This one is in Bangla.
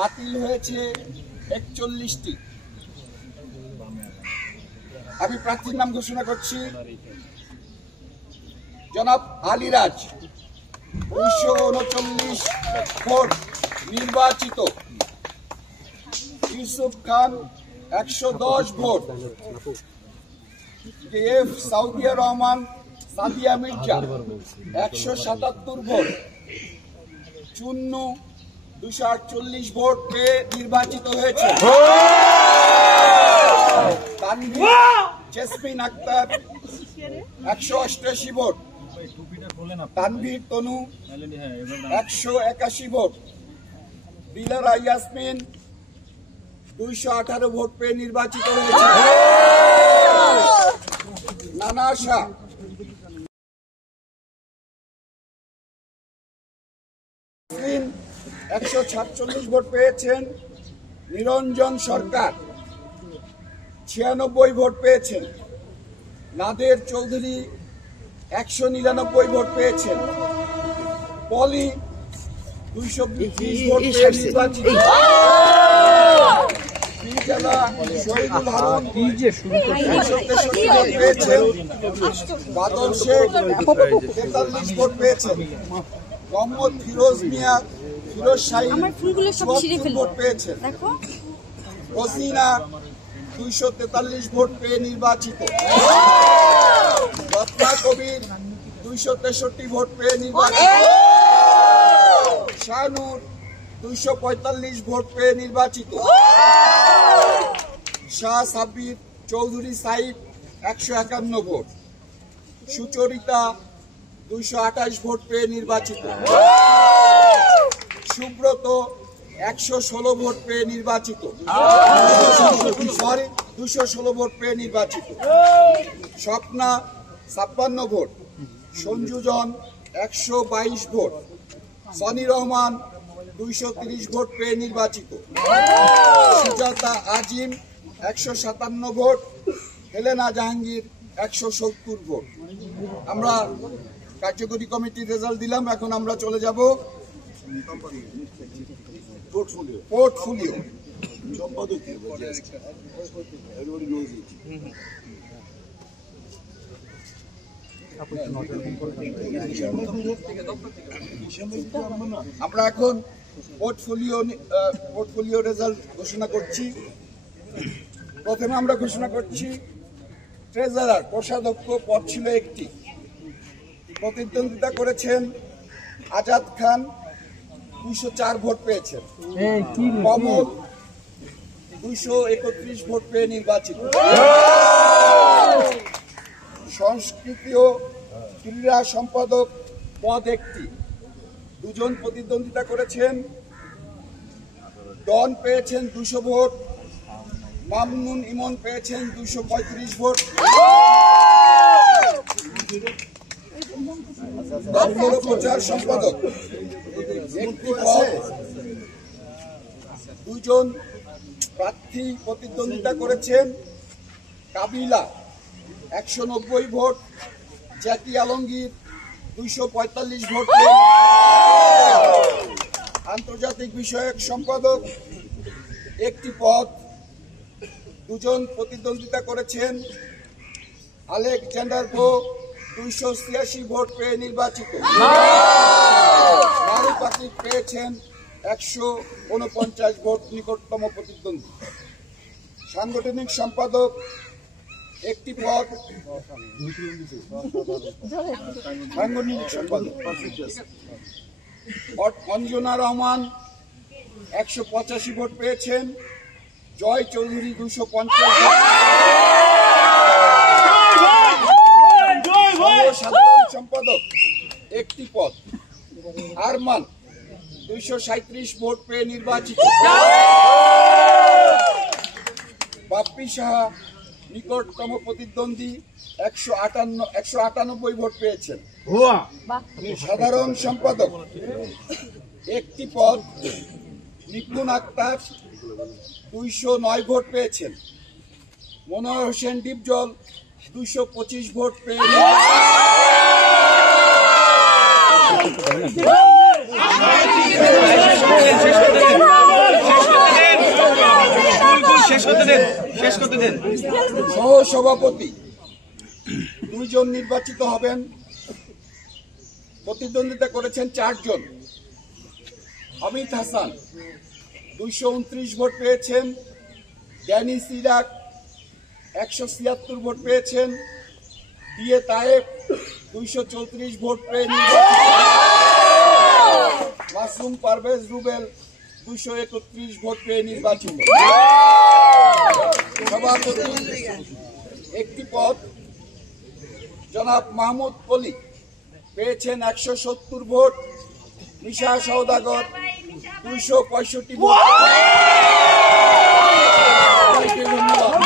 বাতিল হয়েছে ৪১টি। আমি প্রার্থীর নাম ঘোষণা করছি। জনাব আলিরাজ 239 ভোট নির্বাচিত। Yusuf Khan 110 vote. KF Saudia Rahman Sadia Mirza 177 vote. Chunnu 248 vote পেয়ে নির্বাচিত হয়েছে। Tanvir Jasmine Akhtar 188 vote. Tanvir Tanu 181 vote. Dilara Yasmin 218 vote পেয়ে নির্বাচিত হয়েছে। নানা শাহ 146 ভোট পেয়েছেন। নিরঞ্জন সরকার 96 ভোট পেয়েছেন। নাদের চৌধুরী 199 ভোট পেয়েছেন। পলি 220 ভোট পেয়ে নির্বাচিত। শহীদুল হারুন 163 ভোট পেয়েছেন। বাদল শেখ 43 ভোট পেয়েছেন। মোহাম্মদ ফিরোজ মিয়া ফিরোজ শাহী 74 ভোট পেয়েছেন। রসিনা 243 ভোট পেয়ে নির্বাচিত। রত্না কবির 263 ভোট পেয়ে নির্বাচিত। শাহনুর 245 ভোট পেয়ে নির্বাচিত। শাহ সাব্বির চৌধুরী সাইদ 151 ভোট। সুচরিতা 228 ভোট পেয়ে নির্বাচিত। সুব্রত 116 ভোট পেয়ে নির্বাচিত। 216 ভোট পেয়ে নির্বাচিত। স্বপ্না 56 ভোট। সঞ্জুজন 122 ভোট। সনি রহমান 230 ভোট পেয়ে নির্বাচিত। সুজাতা আজিম 157 ভোট। হেলেনা জাহাঙ্গীর 170 ভোট। আমরা কার্যকরী কমিটির রেজাল্ট দিলাম। এখন আমরা চলে যাব পোর্টফোলিও। আমরা এখন পোর্টফোলিও রেজাল্ট ঘোষণা করছি। প্রথমে আমরা ঘোষণা করছি ট্রেজারার কোষাধ্যক্ষ পদ ছিল একটি। প্রতিদ্বন্দ্বিতা করেছেন আজাদ খান 204 ভোট পেয়েছেন। কমল 231 ভোট পেয়ে নির্বাচিত। সংস্কৃতি ও ক্রীড়া সম্পাদক পদ একটি। দুজন প্রতিদ্বন্দ্বিতা করেছেন। ডন পেয়েছেন 200 ভোট। মামনুন ইমন পেয়েছেন 235 ভোট। দপ্তর প্রচার সম্পাদক একটি পদ। দুজন প্রার্থী প্রতিদ্বন্দ্বিতা করেছেন। কাবিলা 190 ভোট। জাতি আলমগীর 245 ভোট। আন্তর্জাতিক বিষয়ক সম্পাদক একটি পদ। দুজন প্রতিদ্বন্দ্বিতা করেছেন। আলেকজান্ডার ভো 286 ভোট পেয়ে নির্বাচিত। মারুফ আতিক পেয়েছেন 149 ভোট, নিকটতম প্রতিদ্বন্দ্বী। সাংগঠনিক সম্পাদক একটি পদ। সাংগঠনিক সম্পাদক অঞ্জনা রহমান 185 ভোট পেয়েছেন। জয় চৌধুরী 250 ভোট। সাধারণ সম্পাদক একটি পদ। আরমান 237 ভোট পেয়ে নির্বাচিত। বাপ্পি সাহা নিকটতম প্রতিদ্বন্দ্বী 198 ভোট পেয়েছেন। সাধারণ সম্পাদক একটি পদ। নিপুণ আক্তার 209 ভোট পেয়েছেন। মনোহর হোসেন ডিপজল 225 ভোট পেয়ে সহ সভাপতি 2 জন নির্বাচিত হবেন। প্রতিদ্বন্দ্বিতা করেছেন 4 জন। হামিদ হাসান 229 ভোট পেয়েছেন। ড্যানিস ইরাক 176 ভোট পেয়েছেন। ডিএ তায়েব 234 ভোট পেয়ে নির্বাচিত। মাসুম পারভেজ রুবেল 231 ভোট পেয়ে নির্বাচিত। সভাপতি একটি পদ জনাব মাহমুদ কলি পেয়েছেন 170 ভোট। নিশা সওদাগর 265 ভোট। ধন্যবাদ।